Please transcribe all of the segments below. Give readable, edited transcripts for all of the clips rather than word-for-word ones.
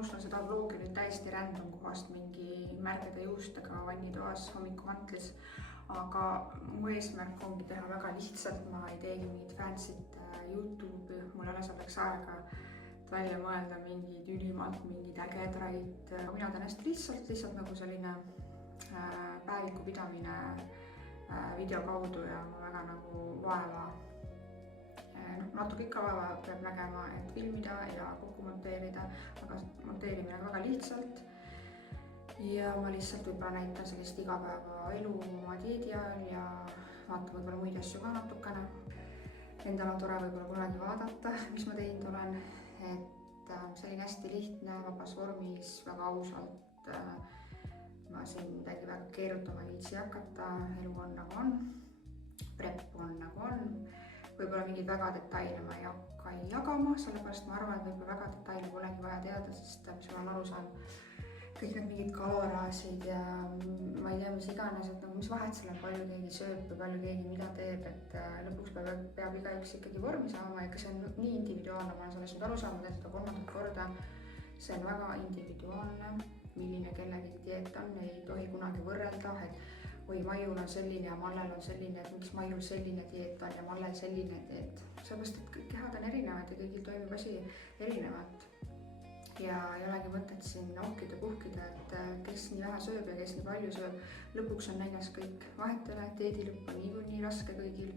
alustan seda vlogi nüüd täiesti random kohast mingi märgede juustega vannitoas hommikuvantlis. Aga mu eesmärk ongi teha väga lihtsalt, ma ei teegi mingit fancy't YouTube'i, mul ei ole selleks aega välja mõelda mingid ülimalt, mingid ägedraid. Mina teen hästi lihtsalt nagu selline päeviku pidamine video kaudu ja ma väga nagu vaeva, natuke ikka vaeva peab nägema, et filmida ja kokku monteerida, aga monteerimine on väga lihtsalt. Ja ma lihtsalt võib-olla näitan sellist igapäevaelu oma dieedi ajal ja vaatan võib-olla muid asju ka natukene. Endal on tore võib-olla kunagi vaadata, mis ma teinud olen, et selline hästi lihtne, vabas vormis, väga ausalt. Ma siin midagi väga keerutama ei viitsi hakata, elu on nagu on, prep on nagu on. Võib-olla mingeid väga detaile ma ei hakka jagama, sellepärast ma arvan, et võib-olla väga detaile polegi vaja teada, sest mis ma olen aru saanud, kõik need mingid kaloraasid ja ma ei tea, mis iganes, et nagu mis vahet seal on, palju keegi sööb või palju keegi mida teeb, et lõpuks peab igaüks ikkagi vormi saama, ega see on nii individuaalne, ma olen sellest nüüd aru saanud, et seda 3. korda, see on väga individuaalne, milline kellegi dieet on, ei tohi kunagi võrrelda, et või Maiul on selline ja Mallel on selline, et miks Maiul selline dieet on ja Mallel selline dieet. Sellepärast, et kõik kehad on erinevad ja kõigil toimib asi erinevat. Ja ei olegi mõtet siin naukida, puhkida, et kes nii vähe sööb ja kes nii palju sööb. Lõpuks on näinas kõik vahetele, dieedi lõpp on nii raske kõigil.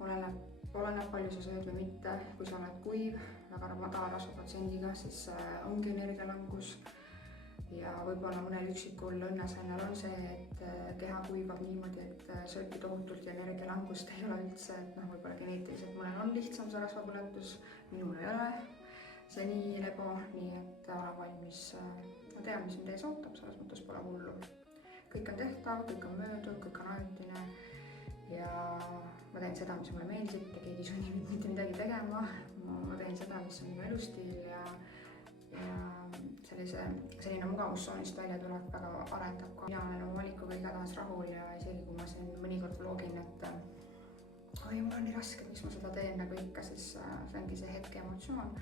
Oleneb palju sa sööd või mitte. Kui sa oled kuiv, väga madala rasvaprotsendiga, siis ongi energialangus. Ja võib-olla mõnel üksikul õnnesennal on see, et keha kuivab niimoodi, et sööbki tohutult ja energialangust ei ole üldse. Et võib-olla geneetiliselt mõnel on lihtsam see rasvapõletus, minul ei ole. See nii lebo, nii et olen valmis, ma tean, mis mind ees ootab, selles mõttes pole hullu. Kõik on tehtav, kõik on mööduv, kõik on ajutine ja ma teen seda, mis mulle meeldib, keegi sunni mitte midagi tegema. Ma teen seda, mis on minu elustiil ja selline mugavussoonist välja tuleb väga aretab ka. Mina olen oma valikuga igatahes rahul ja isegi kui ma siin mõnikord vlogin, et oi, mul on nii raske, miks ma seda teen nagu ikka, siis see ongi see hetke emotsioon.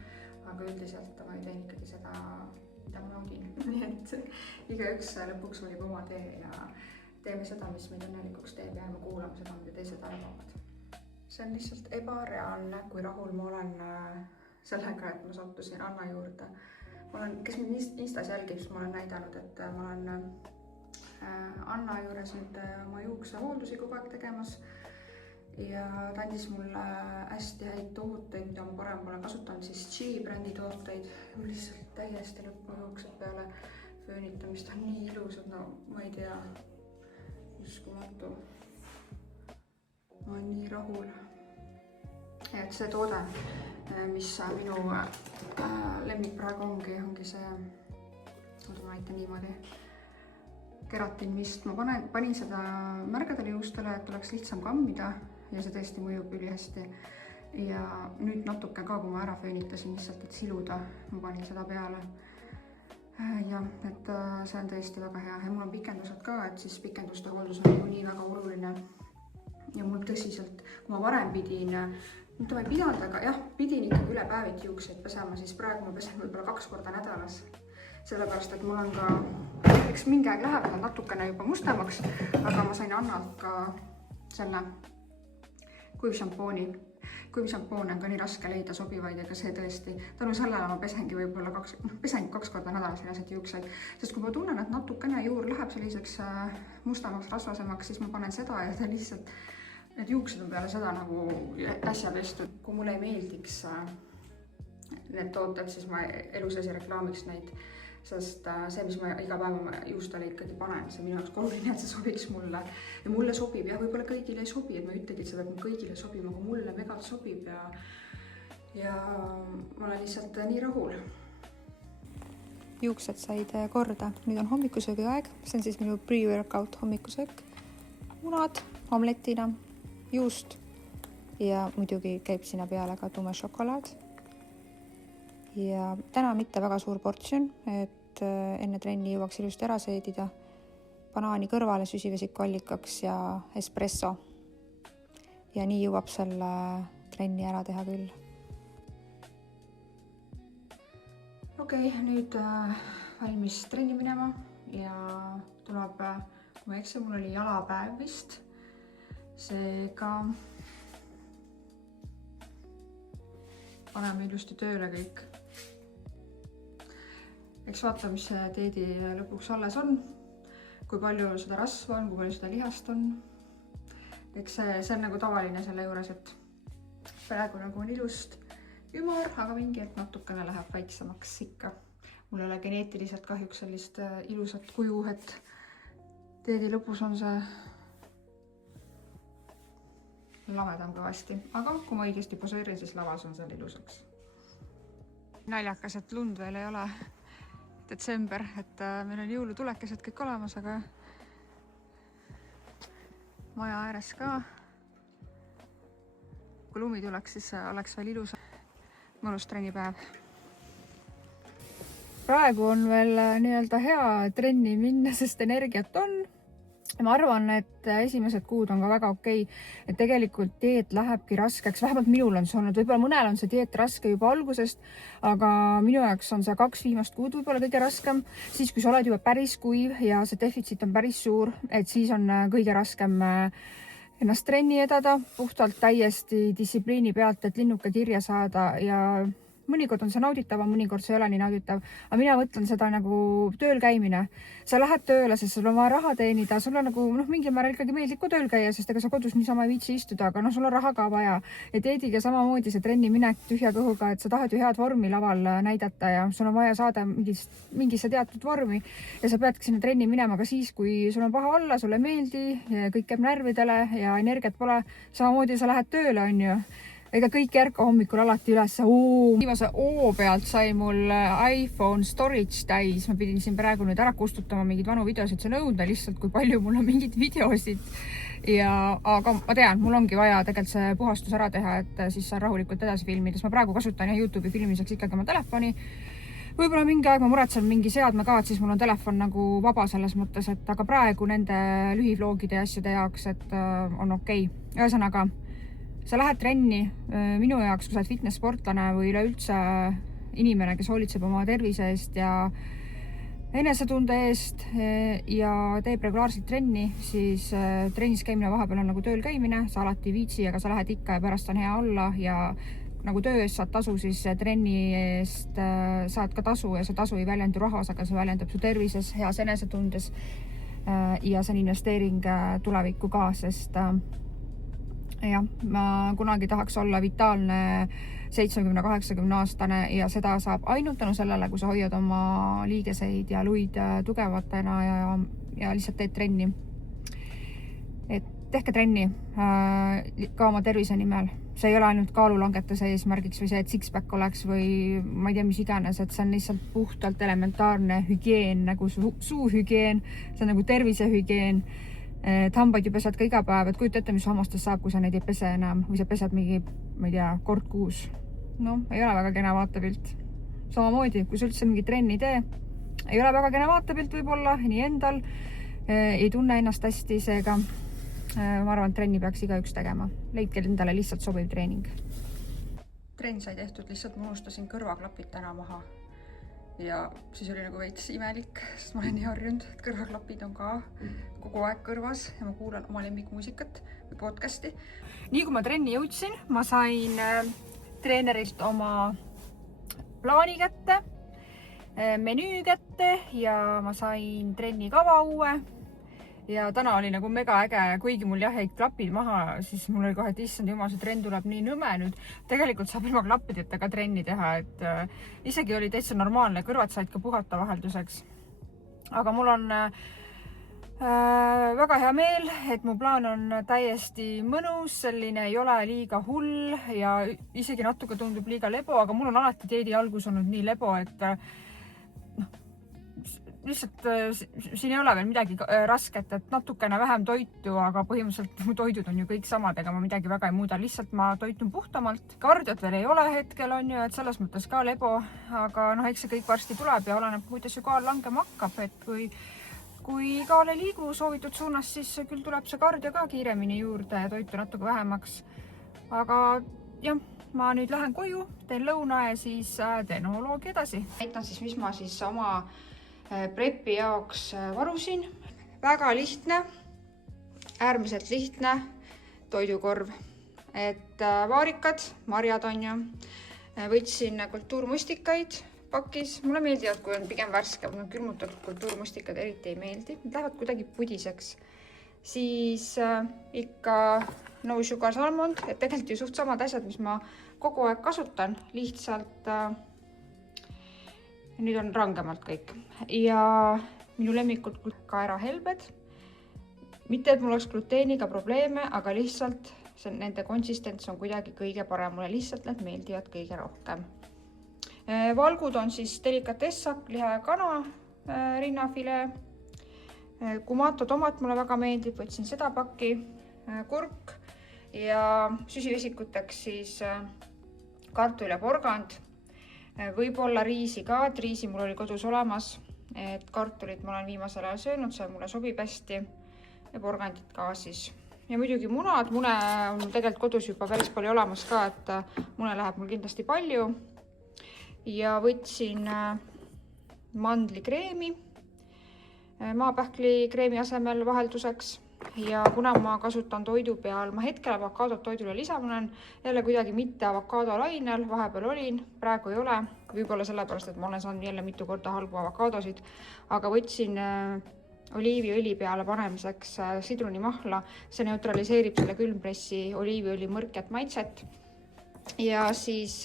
Aga üldiselt ma teen ikkagi seda, mida ma naudin. Nii et igaüks lõpuks valib oma tee ja teeme seda, mis meid õnnelikuks teeb ja me kuulame seda, mida teised arvavad. See on lihtsalt ebareaalne, kui rahul ma olen sellega, et ma sattusin Anna juurde. Kes mind Instas jälgib, siis ma olen näidanud, et ma olen Anna juures nüüd oma juukse hooldusi kogu aeg tegemas. Ja ta andis mulle hästi häid tooteid, mida ma parem olen kasutanud, siis Chi brändi tooteid. Mul lihtsalt täiesti lõppu juuksed peale föönitamist on nii ilusad, no ma ei tea, uskumatu. Ma olen nii rahul. Et see toode, mis minu lemmik praegu ongi see, ma näitan niimoodi, keratin vist. Ma panin seda märgadele juustele, et oleks lihtsam kammida ja see tõesti mõjub ülihästi. Ja nüüd natuke ka, kui ma ära föönitasin lihtsalt, et siluda, ma panin seda peale. Ja, et see on tõesti väga hea. Ja mul on pikendused ka, et siis pikenduste hooldus on nii väga oluline. Ja mul tõsiselt, kui ma varem pidin, nüüd ma ei pidanud, aga jah, pidin ikkagi üle päeviti juukseid pesema, siis praegu ma pesen võib-olla 2 korda nädalas. Sellepärast, et mul on ka, eks mingi aeg läheb natukene juba mustemaks, aga ma sain Annalt ka selle kuivšampooni. Kuivšampoon on ka nii raske leida sobivaid, ega see tõesti, tänu sellele ma pesengi võib-olla 2 korda nädalas selliseid juukseid. Sest kui ma tunnen, et natukene juur läheb selliseks mustemaks, rasvasemaks, siis ma panen seda ja ta lihtsalt, need juuksed on peale seda nagu äsja pestud. Kui mulle ei meeldiks need tooted, siis ma elu sees ei reklaamiks neid. Sest see, mis ma iga päeva juustele ikkagi panen, see minu jaoks oluline, et see sobiks mulle. Ja mulle sobib ja võib-olla kõigile ei sobi, et ma ütlegi, et see peab kõigile sobima, aga mulle megalt sobib ja ma olen lihtsalt nii rahul. Juuksed said korda. Nüüd on hommikusöögi aeg. See on siis minu pre-workout hommikusöök. Munad omletina, juust ja muidugi käib sinna peale ka tume šokolaad. Ja täna mitte väga suur portsjon, et enne trenni jõuaks ilusti ära seedida. Banaani kõrvale süsivesiku-allikaks ja espresso. Ja nii jõuab selle trenni ära teha küll. Okei, nüüd valmis trenni minema ja tuleb, kui ma ei eksi, mul oli jalapäev vist. Seega paneme ilusti tööle kõik. Eks vaata, mis see dieedi lõpuks alles on. Kui palju seda rasva on, kui palju seda lihast on. Eks see on nagu tavaline selle juures, et praegu nagu on ilust ümar, aga mingi hetk natukene läheb väiksemaks ikka. Mul ei ole geneetiliselt kahjuks sellist ilusat kuju, et dieedi lõpus on see lamedam kõvasti, aga kui ma õigesti poseerin, siis lavas on seal ilusaks. Naljakas, et lund veel ei ole detsember, et meil on jõulutulekesed kõik olemas, aga maja ääres ka. Kui lumi tuleks, siis oleks veel ilus mõnus trennipäev. Praegu on veel nii-öelda hea trenni minna, sest energiat on. Ma arvan, et esimesed kuud on ka väga okei, et tegelikult dieet lähebki raskeks, vähemalt minul on see olnud, võib-olla mõnel on see dieet raske juba algusest, aga minu jaoks on see 2 viimast kuud võib-olla kõige raskem, siis kui sa oled juba päris kuiv ja see defitsiit on päris suur, et siis on kõige raskem ennast trenni edada, puhtalt täiesti distsipliini pealt, et linnuke kirja saada ja mõnikord on see nauditav, mõnikord see ei ole nii nauditav, aga mina mõtlen seda nagu tööl käimine. Sa lähed tööle, sest sul on vaja raha teenida, sul on nagu mingil määral ikkagi meeldib ka tööl käia, sest ega sa kodus niisama ei viitsi istuda, aga sul on raha ka vaja. Ja dieediga samamoodi see trenni minek tühja kõhuga, et sa tahad ju head vormi laval näidata ja sul on vaja saada mingisse teatud vormi ja sa peadki sinna trenni minema ka siis, kui sul on paha olla, sulle ei meeldi, kõik jääb närvidele ja energiat pole, samamoodi sa lähed tööle, on ju. Ega kõik järka hommikul alati üles. Viimase O pealt sai mul iPhone storage täis. Ma pidin siin praegu nüüd ära kustutama mingid vanu videosid. See nõuda lihtsalt, kui palju mul on mingid videosid. Aga ma tean, mul ongi vaja tegelikult see puhastus ära teha, et siis saan rahulikult edasi filmides. Ma praegu kasutan YouTube'i filmiseks ikkagi oma telefoni. Võib-olla mingi aeg ma muretsen mingi seadme ka, et siis mul on telefon nagu vaba selles mõttes, et aga praegu nende lühivloogide ja asjade jaoks, et on okei. Ühesõnaga, sa lähed trenni minu jaoks, kui sa oled fitness-sportlane või üleüldse inimene, kes hoolitseb oma tervise eest ja enesetunde eest ja teeb regulaarselt trenni, siis trennis käimine vahepeal on nagu tööl käimine, sa alati viitsi, aga sa lähed ikka ja pärast on hea olla ja nagu töö eest saad tasu, siis trenni eest saad ka tasu ja see tasu ei väljendu rahas, aga see väljendab su tervises, heas enesetundes ja see on investeering tulevikku ka, sest jah, ma kunagi tahaks olla vitaalne 70-80 aastane ja seda saab ainult tänu sellele, kui sa hoiad oma liigeseid ja luid tugevatena ja lihtsalt teed trenni. Et tehke trenni ka oma tervise nimel. See ei ole ainult kaalulangetuse eesmärgiks või see, et six-pack oleks või ma ei tea, mis iganes, et see on lihtsalt puhtalt elementaarne hügieen, nagu suuhügieen, see on nagu tervisehügieen. Hambaid ju pesed ka iga päev, et kujuta ette, mis hammastest saab, kui sa neid ei pese enam või sa pesed mingi, ma ei tea, kord kuus. No, ei ole väga kena vaatepilt. Samamoodi, kui sa üldse mingi trenni tee, ei ole väga kena vaatepilt võib-olla, nii endal, ei tunne ennast hästi, seega ma arvan, et trenni peaks igaüks tegema. Leidke endale lihtsalt sobiv treening. Trenn sai tehtud, lihtsalt ma unustasin kõrvaklapid täna maha. Ja siis oli nagu veits imelik, sest ma olen nii harjunud, et kõrvaklapid on ka kogu aeg kõrvas ja ma kuulan oma lemmikmuusikat või podcasti. Nii kui ma trenni jõudsin, ma sain treenerilt oma plaani kätte, menüü kätte ja ma sain trenni kava uue. Ja täna oli nagu mega äge, kuigi mul jah jäid klapid maha, siis mul oli kohe, et issand jumal, see trenn tuleb nii nõme nüüd. Tegelikult saab ilma klappideta ka trenni teha, et isegi oli täitsa normaalne, kõrvad said ka puhata vahelduseks. Aga mul on väga hea meel, et mu plaan on täiesti mõnus, selline ei ole liiga hull ja isegi natuke tundub liiga lebo, aga mul on alati dieedi algus olnud nii lebo, et lihtsalt siin ei ole veel midagi rasket, et natukene vähem toitu, aga põhimõtteliselt mu toidud on ju kõik samad, ega ma midagi väga ei muuda, lihtsalt ma toitun puhtamalt. Kardiot veel ei ole hetkel, on ju, et selles mõttes ka lebo, aga eks see kõik varsti tuleb ja oleneb, kuidas ju kaal langema hakkab, et kui kaal ei liigu soovitud suunas, siis küll tuleb see kardio ka kiiremini juurde ja toitu natuke vähemaks. Aga jah, ma nüüd lähen koju, teen lõuna ja siis teen homoloogi edasi. Näitan siis, mis ma siis oma prepi jaoks varusin. Väga lihtne, äärmiselt lihtne toidukorv. Et vaarikad, marjad on ju. Võtsin kultuurmustikaid pakis. Mulle meeldivad, kui on pigem värske, külmutatud kultuurmustikad eriti ei meeldi. Need lähevad kuidagi pudiseks. Siis ikka no sugar salmond, et tegelikult ju suht samad asjad, mis ma kogu aeg kasutan, lihtsalt nüüd on rangemalt kõik. Ja minu lemmikud kaerahelbed. Mitte, et mul oleks gluteeniga probleeme, aga lihtsalt nende konsistents on kuidagi kõige parem. Mulle lihtsalt need meeldivad kõige rohkem. Valgud on siis delikatessa, liha ja kana, rinnafilee. Kumato tomat mulle väga meeldib, võtsin seda pakki, kurk ja süsivesikuteks siis kartul ja porgand. Võib-olla riisi ka, et riisi mul oli kodus olemas, et kartulit ma olen viimasel ajal söönud, see mulle sobib hästi ja porgandit ka siis. Ja muidugi munad, mune on tegelikult kodus juba päris palju olemas ka, et mune läheb mul kindlasti palju. Ja võtsin mandlikreemi, maapähkli kreemi asemel vahelduseks ja kuna ma kasutan toidu peal, ma hetkel avokaadot toidule lisamunen, jälle kuidagi mitte avokaado lainel, vahepeal olin, praegu ei ole, võib-olla sellepärast, et ma olen saanud jälle mitu korda halbu avokaadosid, aga võtsin oliiviõli peale panemiseks sidrunimahla, see neutraliseerib selle külmpressi oliiviõli mõrket maitset. Ja siis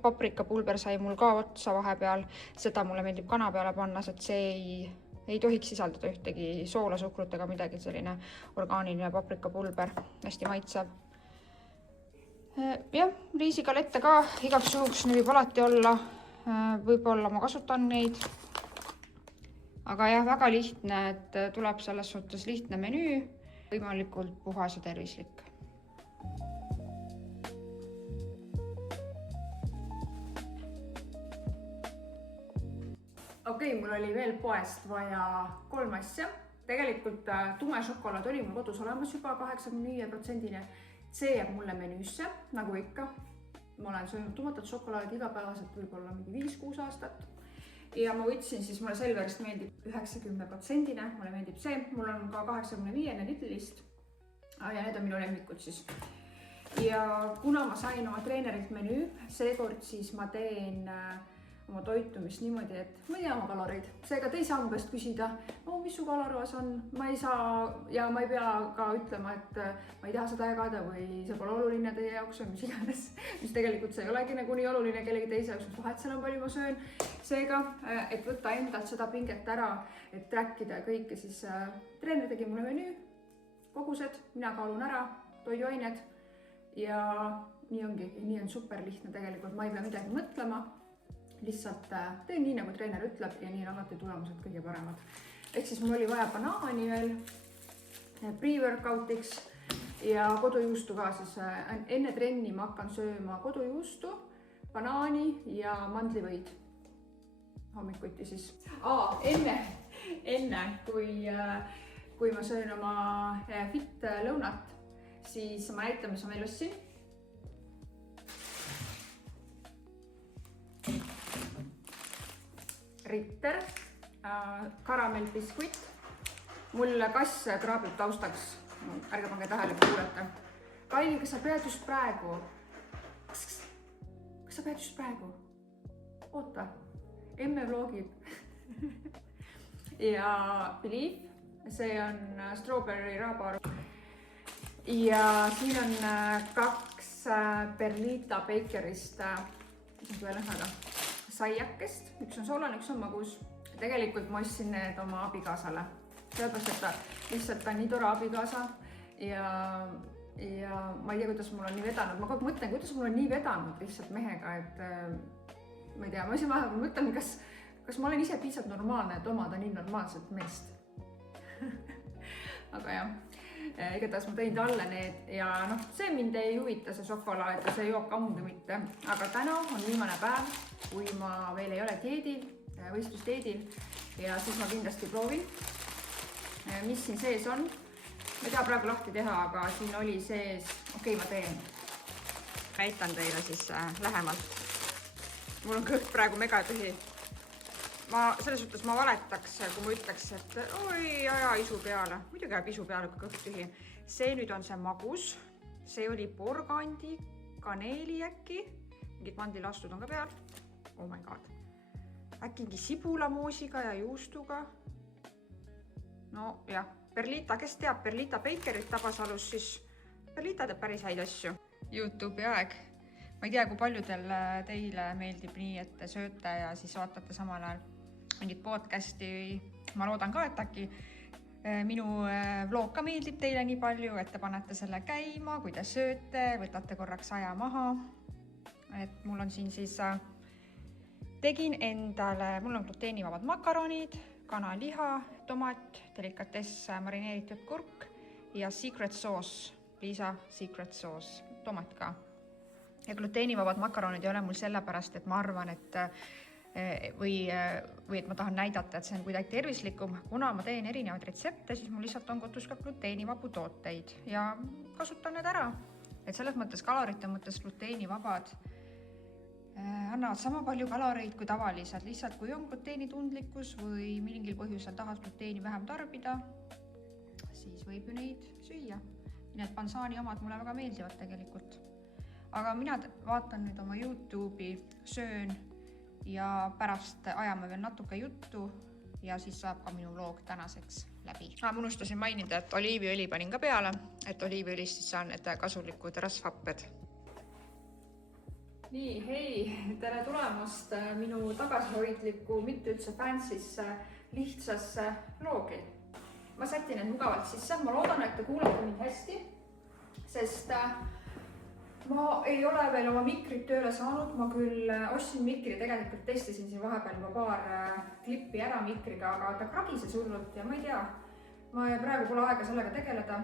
paprikapulber sai mul ka otsa vahepeal, seda mulle meeldib kana peale panna, et see ei tohiks sisaldada ühtegi soola, suhkrut ega midagi, selline orgaaniline paprikapulber, hästi maitsev. Jah, riisikalette ka, igaks juhuks neid võib alati olla, võib-olla ma kasutan neid. Aga jah, väga lihtne, et tuleb selles suhtes lihtne menüü, võimalikult puhas ja tervislik. Okei, mul oli veel poest vaja 3 asja. Tegelikult tume šokolaad oli mul kodus olemas juba 85%. See jääb mulle menüüsse, nagu ikka. Ma olen söönud tumetat šokolaadi igapäevaselt võib-olla 5-6 aastat. Ja ma võtsin siis, mulle Selverist meeldib 90%, mulle meeldib see. Mul on ka 85 litlist ja need on minu lemmikud siis. Ja kuna ma sain oma treenerilt menüü, seekord siis ma teen oma toitumist niimoodi, et ma ei tea oma kaloreid. Seega te ei saa mu käest küsida, mis su kalorvas on. Ma ei saa ja ma ei pea ka ütlema, et ma ei taha seda jagada või see pole oluline teie jaoks või mis iganes. Mis tegelikult see ei olegi nagu nii oluline kellegi teise jaoks, mis vahet seal on palju ma söön. Seega, et võtta endalt seda pinget ära, et trackida kõike, siis treener tegi mulle menüü, kogused, mina kaalun ära, toiduained ja nii ongi, nii on super lihtne tegelikult, ma ei pea midagi mõtlema. Lihtsalt teen nii, nagu treener ütleb ja nii on alati tulemused kõige paremad. Ehk siis mul oli vaja banaani veel pre-workoutiks ja kodujuustu ka, siis enne trenni ma hakkan sööma kodujuustu, banaani ja mandlivõid hommikuti siis. Enne kui ma söön oma fit lõunat, siis ma näitan, mis ma meil ostsin. Ritter, karamellbiskuit. Mul kass kraabib taustaks. Ärge pange tähele, kui kuulete. Kaili, kas sa pead just praegu? Kas sa pead just praegu? Oota, emme vlogib. Ja Believe, see on strawberry raabaru. Ja siin on 2 Perlita Bakerist, mis on veel näha, saiakest, üks on soolane, üks on magus. Tegelikult ma ostsin need oma abikaasale. Sellepärast, et ta lihtsalt on nii tore abikaasa ja ma ei tea, kuidas mul on nii vedanud. Ma kogu aeg mõtlen, kuidas mul on nii vedanud lihtsalt mehega, et ma ei tea, ma ise vahepeal mõtlen, kas ma olen ise piisavalt normaalne, et omada nii normaalset meest. Aga jah, igatahes ma tõin talle need ja see mind ei huvita, see šokolaad ja see jook ammugi mitte. Aga täna on viimane päev, kui ma veel ei ole dieedil, võistlusdieedil ja siis ma kindlasti proovin, mis siin sees on. Ma ei taha praegu lahti teha, aga siin oli sees, okei, ma teen. näitan teile siis lähemalt. Mul on kõht praegu megatühi. Selles suhtes ma valetaks, kui ma ütleks, et oi, aja isu peale. Muidugi jääb isu peale, kui kõht tühi. See nüüd on see magus. See oli porgandi, kaneeli äkki. Mingid mandilastud on ka peal. Oh my god. Äkki mingi sibulamoosiga ja juustuga. No jah, Perlita, kes teab Perlita Bakerit Tabasalus, siis Perlita teeb päris häid asju. YouTube'i aeg. Ma ei tea, kui paljudel teile meeldib nii, et te sööte ja siis vaatate samal ajal mingit podcasti. Ma loodan ka, et äkki minu vlog ka meeldib teile nii palju, et te panete selle käima, kui te sööte, võtate korraks aja maha. Et mul on siin siis, tegin endale, mul on gluteenivabad makaronid, kanaliha, tomat, delikatess, marineeritud kurk ja secret sauce, Liisa secret sauce, tomat ka. Ja gluteenivabad makaronid ei ole mul sellepärast, et ma arvan, et või et ma tahan näidata, et see on kuidagi tervislikum. Kuna ma teen erinevaid retsepte, siis mul lihtsalt on kodus ka gluteenivabu tooteid ja kasutan need ära. Et selles mõttes kalorite mõttes gluteenivabad annavad sama palju kaloreid kui tavalised. Lihtsalt kui on gluteenitundlikkus või mingil põhjusel tahad gluteeni vähem tarbida, siis võib ju neid süüa. Need Panzani omad mulle väga meeldivad tegelikult. Aga mina vaatan nüüd oma YouTube'i, söön ja pärast ajame veel natuke juttu ja siis saab ka minu vlog tänaseks läbi. Ma unustasin mainida, et oliiviõli panin ka peale, et oliiviõlist siis saan need kasulikud rasvhapped. Nii, hei, tere tulemast minu tagasihoidliku, mitte üldse fancysse, lihtsasse vlogi. Ma sätin need mugavalt sisse, ma loodan, et te kuulete mind hästi, sest ma ei ole veel oma mikrit tööle saanud, ma küll ostsin mikri, tegelikult testisin siin vahepeal juba paar klippi ära mikriga, aga ta kragises hullult ja ma ei tea, ma praegu pole aega sellega tegeleda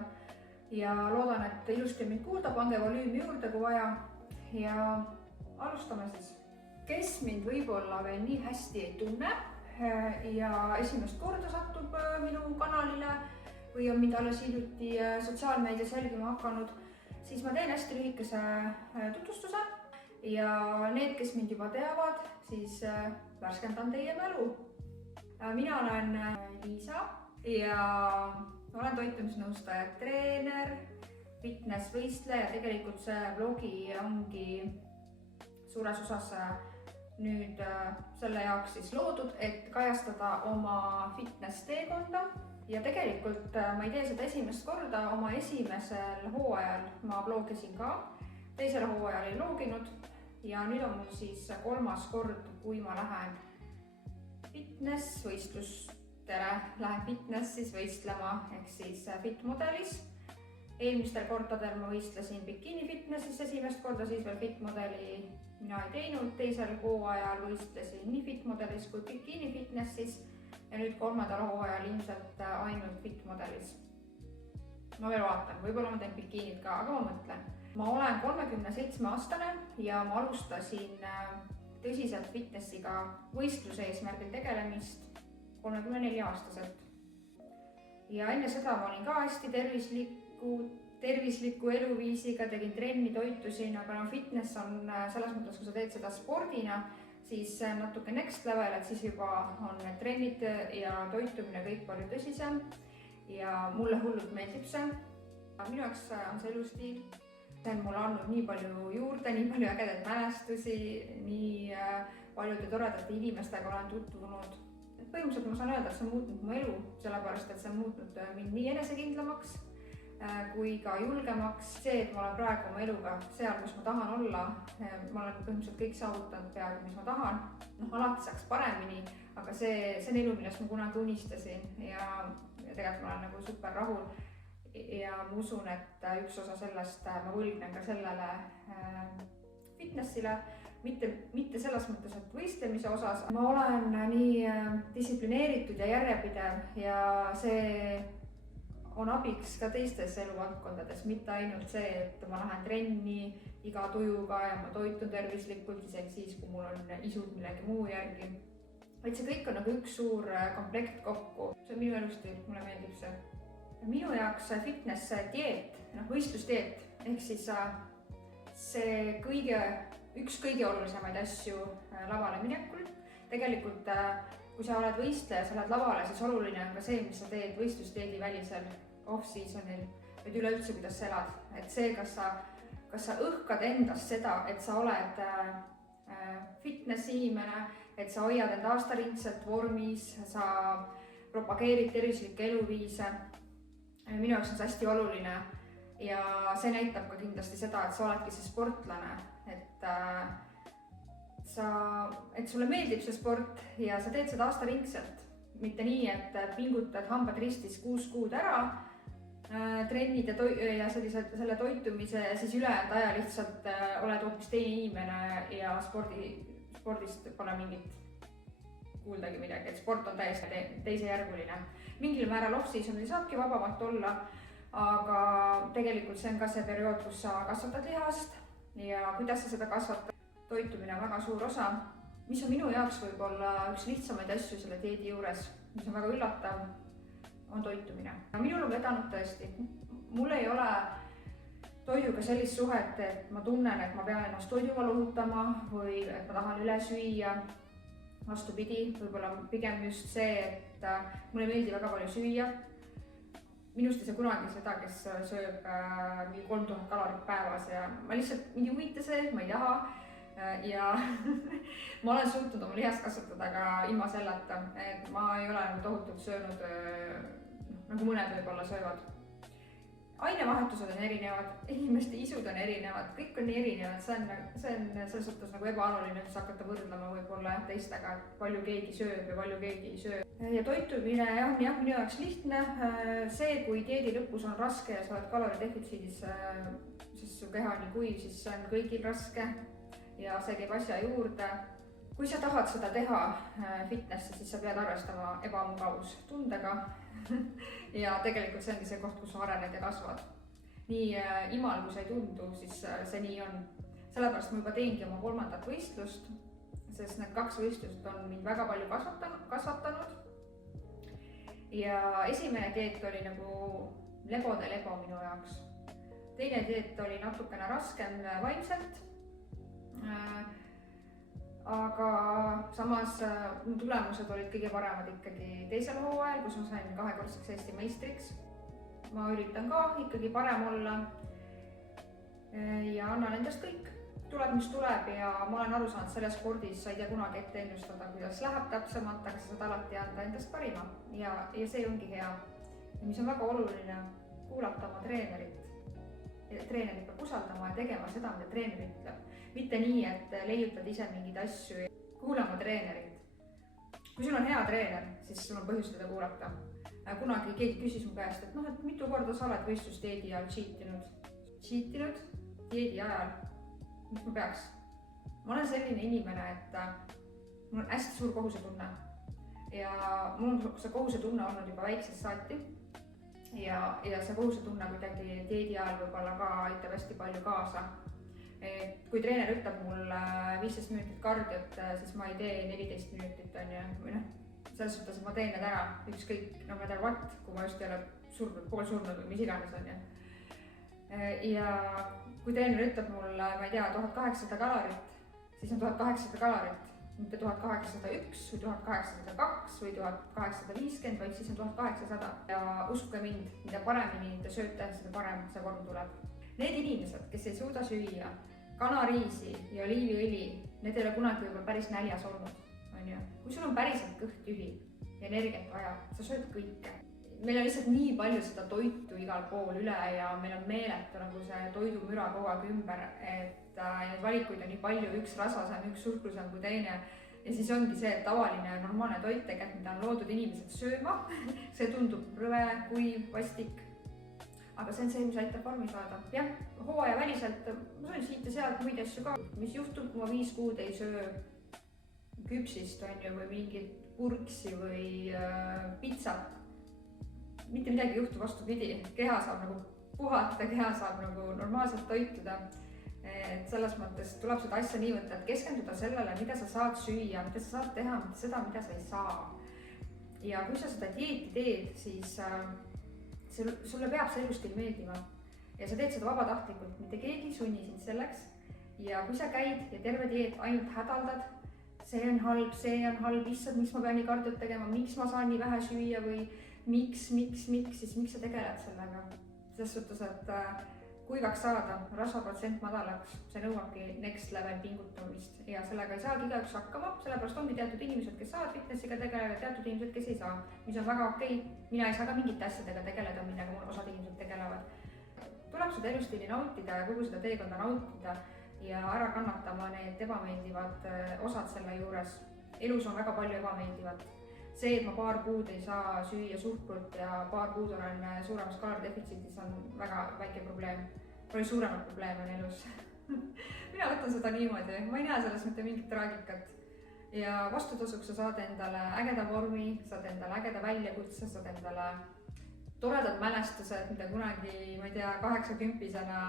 ja loodan, et ilusti mind kuulda, pange volüümi juurde kui vaja ja alustame siis. Kes mind võib-olla veel nii hästi ei tunne ja esimest korda satub minu kanalile või on mind alles hiljuti sotsiaalmeedias jälgima hakanud, siis ma teen hästi lühikese tutvustuse ja need, kes mind juba teavad, siis värskendan teie mälu. Mina olen Liisa ja olen toitumisnõustaja, treener, fitnessvõistleja ja tegelikult see vlogi ongi suures osas nüüd selle jaoks siis loodud, et kajastada oma fitness-teekonda. Ja tegelikult ma ei tee seda esimest korda, oma esimesel hooajal ma vlogisin ka, teisel hooajal ei vloginud ja nüüd on mul siis kolmas kord, kui ma lähen fitness-võistlustele, lähen fitnessis võistlema ehk siis fitmodelis. Eelmistel kordadel ma võistlesin bikini fitnessis esimest korda, siis veel fitmodeli mina ei teinud, teisel hooajal võistlesin nii fitmodelis kui bikini fitnessis. Ja nüüd kolmandal hooajal ilmselt ainult fitmodelis. Ma veel vaatan, võib-olla ma teen bikiinid ka, aga ma mõtlen. Ma olen 37-aastane ja ma alustasin tõsiselt fitnessiga võistluse eesmärgil tegelemist 34-aastaselt. Ja enne seda ma olin ka hästi tervisliku eluviisiga, tegin trenni, toitusin, aga fitness on selles mõttes, kui sa teed seda spordina, siis natuke next level, et siis juba on trennid ja toitumine kõik palju tõsisem ja mulle hullult meeldib see. Minu jaoks on see elustiil, see on mulle andnud nii palju juurde, nii palju ägedaid mälestusi, nii paljude toredate inimestega olen tutvunud. Põhimõtteliselt ma saan öelda, et see on muutnud mu elu, sellepärast et see on muutnud mind nii enesekindlamaks kui ka julgemaks. See, et ma olen praegu oma eluga seal, kus ma tahan olla, ma olen põhimõtteliselt kõik saavutanud peaaegu, mis ma tahan. Alati saaks paremini, aga see on elu, millest ma kunagi unistasin ja tegelikult ma olen nagu super rahul. Ja ma usun, et üks osa sellest ma võlgnen ka sellele fitnessile, mitte selles mõttes, et võistlemise osas. Ma olen nii distsiplineeritud ja järjepidev ja see on abiks ka teistes eluvaldkondades, mitte ainult see, et ma lähen trenni iga tujuga ja ma toitun tervislikult, isegi siis, kui mul on isud millegi muu järgi. Vaid see kõik on nagu üks suur komplekt kokku. See on minu elustiil, mulle meeldib see. Minu jaoks fitness dieet, võistlusdieet, ehk siis see üks kõige olulisemaid asju lavale minekul. Tegelikult kui sa oled võistleja, sa lähed lavale, siis oluline on ka see, mis sa teed võistlusdieedi välisel off-seasonil, et üleüldse, kuidas sa elad. Et see, kas sa õhkad endast seda, et sa oled fitness inimene, et sa hoiad end aastaringselt vormis, sa propageerid tervislikke eluviise. Minu jaoks on see hästi oluline ja see näitab ka kindlasti seda, et sa oledki see sportlane, et sulle meeldib see sport ja sa teed seda aastaringselt. Mitte nii, et pingutad hambad ristis 6 kuud ära, trennid ja selle toitumise ja siis ülejäänud aja lihtsalt oled hoopis teine inimene ja spordist pole mingit kuuldagi midagi, et sport on täiesti teisejärguline. Mingil määral off-seasonil saabki vabamalt olla, aga tegelikult see on ka see periood, kus sa kasvatad lihast ja kuidas sa seda kasvatad. Toitumine on väga suur osa, mis on minu jaoks võib-olla üks lihtsamaid asju selle dieedi juures, mis on väga üllatav, on toitumine. Minul on vedanud tõesti. Mul ei ole toiduga sellist suhet, et ma tunnen, et ma pean ennast toiduga lohutama või et ma tahan üle süüa. Vastupidi, võib-olla pigem just see, et mulle meeldib väga palju süüa. Minust ei saa kunagi seda, kes sööb 3000 kalorit päevas ja ma lihtsalt mind ei huvita see, ma ei taha. Ja ma olen suutnud oma lihast kasvatada ka ilma selleta, et ma ei ole tohutult söönud, nagu mõned võib-olla söövad. Ainevahetused on erinevad, inimeste isud on erinevad, kõik on nii erinevad, see on selles suhtes nagu ebaoluline, et hakata võrdlema võib-olla teistega, et palju keegi sööb ja palju keegi ei söö. Ja toitumine on jah, minu jaoks lihtne. See, kui dieedi lõpus on raske ja sa oled kaloridefitsiidis, sest su keha on nii kuiv, siis see on kõigil raske. Ja see käib asja juurde. Kui sa tahad seda teha fitnessi, siis sa pead arvestama ebamugavustundega ja tegelikult see ongi see koht, kus sa arened ja kasvad. Nii imal, kui sa ei tundu, siis see nii on. Sellepärast ma juba teengi oma 3. võistlust, sest need 2 võistlust on mind väga palju kasvatanud. Ja esimene dieet oli nagu lebode lebo minu jaoks. Teine dieet oli natukene raskem vaimselt. Aga samas tulemused olid kõige paremad ikkagi teisel hooajal, kus ma sain 2-kordseks Eesti meistriks. Ma üritan ka ikkagi parem olla ja annan endast kõik. Tuleb, mis tuleb ja ma olen aru saanud, selles spordis sa ei tea kunagi ette ennustada, kuidas läheb täpsemalt, aga sa saad alati anda endast parima ja see ongi hea. Ja mis on väga oluline, kuulata oma treenerit. Treenerit peab usaldama ja tegema seda, mida treener ütleb. Mitte nii, et leiutad ise mingeid asju ja kuulama treenerit. Kui sul on hea treener, siis sul on põhjust teda kuulata. Kunagi keegi küsis mu käest, et mitu korda sa oled võistlusdieedi ajal cheatinud dieedi ajal. Mis ma peaks? Ma olen selline inimene, et mul on hästi suur kohusetunne ja mul on see kohusetunne olnud juba väiksest saati ja see kohusetunne kuidagi dieedi ajal võib-olla ka aitab hästi palju kaasa. Kui treener ütleb mulle 15 minutit kardiot, siis ma ei tee 14 minutit, või selles suhtes, et ma teen need ära ükskõik, no matter what, kui ma just ei ole surnud, pool surnud või mis iganes on. Ja kui treener ütleb mulle, ma ei tea, 1800 kalorit, siis on 1800 kalorit, mitte 1801 või 1802 või 1850, vaid siis on 1800. Ja uskuge mind, mida paremini te sööte, seda parem see vorm tuleb. Need inimesed, kes ei suuda süüa kanariisi ja oliiviõli, need ei ole kunagi võib-olla päris näljas olnud. Kui sul on päriselt kõht tühi ja energiat vaja, sa sööd kõike. Meil on lihtsalt nii palju seda toitu igal pool üle ja meil on meeletu nagu see toidumüra kogu aeg ümber, et neid valikuid on nii palju, üks rasvasem, üks suhkrusem kui teine. Ja siis ongi see tavaline normaalne toit tegelikult, mida on loodud inimesed sööma. See tundub rõve, kuiv, vastik. Aga see on see, mis aitab vormi saada. Jah, hooaja väliselt, ma söön siit ja sealt muid asju ka. Mis juhtub, kui ma 5 kuud ei söö küpsist või mingit purksi või pitsat. Mitte midagi juhtub vastupidi. Keha saab nagu puhata, keha saab nagu normaalselt toituda. Et selles mõttes tuleb seda asja nii võtta, et keskenduda sellele, mida sa saad süüa, mida sa saad teha, mitte seda, mida sa ei saa. Ja kui sa seda dieeti teed, siis sulle peab see elustil meeldima. ja sa teed seda vabatahtlikult, mitte keegi ei sunni sind selleks. Ja kui sa käid ja terve dieet ainult hädaldad, see on halb, issand, miks ma pean nii kartut tegema, miks ma saan nii vähe süüa või miks, siis miks sa tegeled sellega? Selles suhtes, et kuivaks saada, rasvaprotsent madalaks, see nõuabki next level pingutamist ja sellega ei saagi igaüks hakkama, sellepärast ongi teatud inimesed, kes saavad fitnessiga tegeleda, teatud inimesed, kes ei saa, mis on väga okei. Mina ei saa ka mingite asjadega tegeleda, millega mul osad inimesed tegelevad. Tuleb seda elustiili nautida ja kogu seda teekonda nautida ja ära kannatama need ebameeldivad osad selle juures. Elus on väga palju ebameeldivat. See, et ma paar kuud ei saa süüa suhkrut ja paar kuud olen suuremas kaaloridefitsiitis, on väga väike probleem. Oli suuremad probleeme elus. Mina võtan seda niimoodi, ma ei näe selles mitte mingit traagikat. Ja vastutasuks sa saad endale ägeda vormi, saad endale ägeda väljakutse, saad endale toredad mälestused, mida kunagi, ma ei tea, 80-sena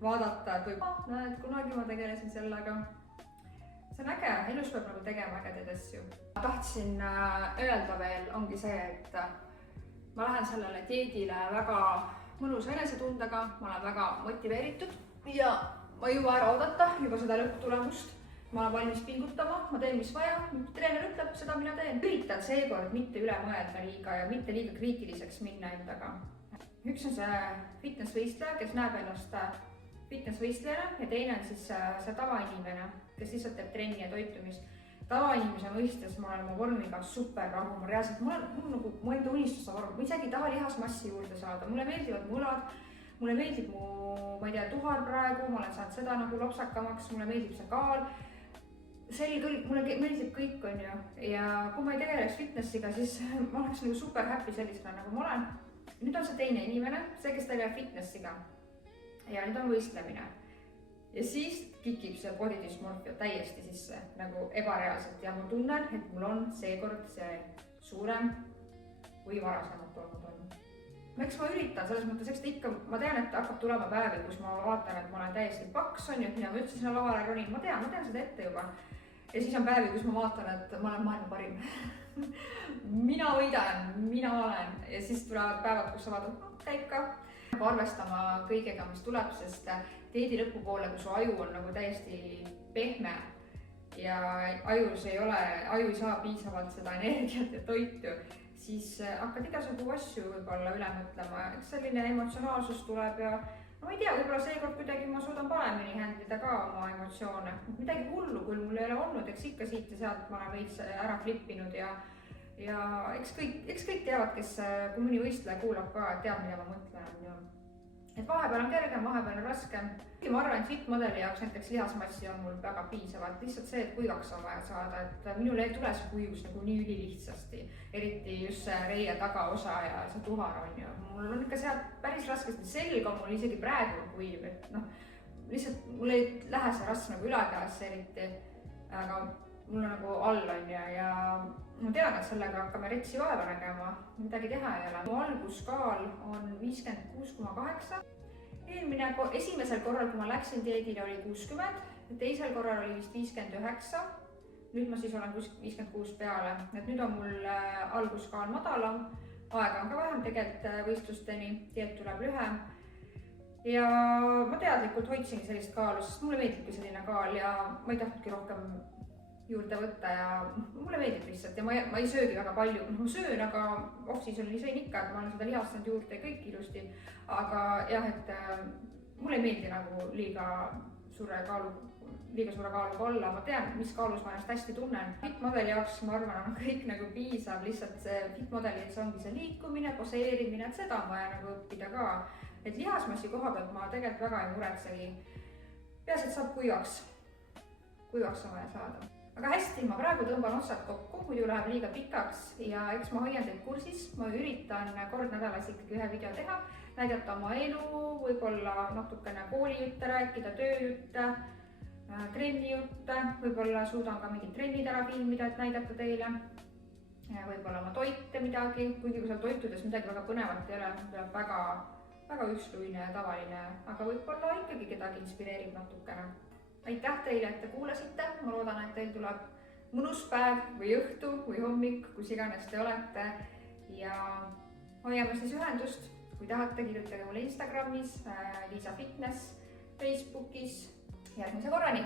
vaadata, et võib näed, kunagi ma tegelesin sellega. See on äge, elus peab nagu tegema ägedaid asju. Ma tahtsin öelda veel, ongi see, et ma lähen sellele dieedile väga mõnusa enesetundega, ma olen väga motiveeritud ja ma ei jõua ära oodata juba seda lõpptulemust. Ma olen valmis pingutama, ma teen, mis vaja, treener ütleb, seda mina teen. Üritan seekord mitte üle mõelda liiga ja mitte liiga kriitiliseks minna endaga. Üks on see fitness-võistleja, kes näeb ennast fitness-võistlejana ja teine on siis see tavainimene, kes lihtsalt teeb trenni ja toitumist. Tavainimese mõistes ma olen oma vormiga super rahu, ma reaalselt, mul on nagu mu enda unistuste vorm, ma isegi taha lihasmassi juurde saada, mulle meeldivad mõlad, mulle meeldib mu, ma ei tea, tuhar praegu, ma olen saanud seda nagu lopsakamaks, mulle meeldib see kaal. Mulle meeldib kõik, on ju, ja kui ma ei tegeleks fitnessiga, siis ma oleks nagu super happy sellisena, nagu ma olen. Nüüd on see teine inimene, see, kes tegeleb fitnessiga ja nüüd on võistlemine. Ja siis kikib see body dysmorphia täiesti sisse nagu ebareaalselt ja ma tunnen, et mul on seekord see suurem või varasemalt olnud on. Eks ma üritan selles mõttes, eks ta ikka, ma tean, et hakkab tulema päevi, kus ma vaatan, et ma olen täiesti paks, on ju, et mida ma üldse sinna lavale ronin, ma tean seda ette juba. Ja siis on päevi, kus ma vaatan, et ma olen maailma parim. Mina võidan, mina olen ja siis tulevad päevad, kus sa vaatad, käib ka. Arvestama kõigega, mis tuleb, sest dieedi lõpupoole, kui su aju on nagu täiesti pehme ja aju ei saa piisavalt seda energiat ja toitu, siis hakkad igasugu asju võib-olla üle mõtlema. Selline emotsionaalsus tuleb ja no ei tea, võib-olla seekord kuidagi ma suudan paremini händida ka oma emotsioone. Midagi hullu küll mul ei ole olnud, eks ikka siit ja sealt ma olen veits ära flippinud ja eks kõik teavad, kes, kui mõni võistleja kuulab ka, et teab, mida ma mõtlen. Et vahepeal on kergem, vahepeal on raskem. Ma arvan, et fitmodeli jaoks näiteks lihasmassi on mul väga piisavalt. Lihtsalt see, et kuivaks on vaja saada, et minul ei tule see kuivus nagu nii ülilihtsasti. Eriti just see reie tagaosa ja see tuhar on ju. Mul on ikka sealt päris raskesti. Selg on mul isegi praegu kuiv, et lihtsalt mul ei lähe see rasv nagu ülekäesse eriti. Aga mul on nagu all on ja ma tean, et sellega hakkame retsi vaeva nägema, midagi teha ei ole. Mu alguskaal on 56,8. Esimesel korral, kui ma läksin dieedile, oli 60, teisel korral oli vist 59. Nüüd ma siis olen 56 peale, et nüüd on mul alguskaal madalam, aega on ka vähem tegelikult võistlusteni, dieet tuleb lühem. Ja ma teadlikult hoidsingi sellist kaalu, sest mulle meeldibki selline kaal ja ma ei tahtnudki rohkem juurde võtta ja mulle meeldib lihtsalt ja ma ei söögi väga palju. Ma söön, aga off-seasonil sõin ikka, et ma olen seda lihastanud juurde ja kõik ilusti. Aga jah, et mulle ei meeldi nagu liiga suure kaaluga olla. Ma tean, mis kaalus ma ennast hästi tunnen. Fitmodeli jaoks ma arvan, on kõik nagu piisav. Lihtsalt see fitmodeli, et see ongi see liikumine, poseerimine, et seda on vaja nagu õppida ka. Et lihasmassi koha pealt ma tegelikult väga ei muretsegi. Peas, et saab kuivaks on vaja saada. Aga hästi, ma praegu tõmban otsad kokku, muidu läheb liiga pikaks ja eks ma hoian teid kursis. Ma üritan kord nädalas ikkagi ühe video teha, näidata oma elu, võib-olla natukene koolijutte rääkida, tööjutte, trennijutte, võib-olla suudan ka mingid trennid ära filmida, et näidata teile. Võib-olla ma toite midagi, kuigi kui seal toitudes midagi väga põnevat ei ole, tuleb väga üksluine ja tavaline, aga võib-olla ikkagi kedagi inspireerib natukene. Aitäh teile, et te kuulasite. Ma loodan, et teil tuleb mõnus päev või õhtu või hommik, kus iganes te olete ja hoiame siis ühendust. kui tahate, kirjutage mulle Instagramis Liisa Fitness, Facebookis. Järgmise korrani!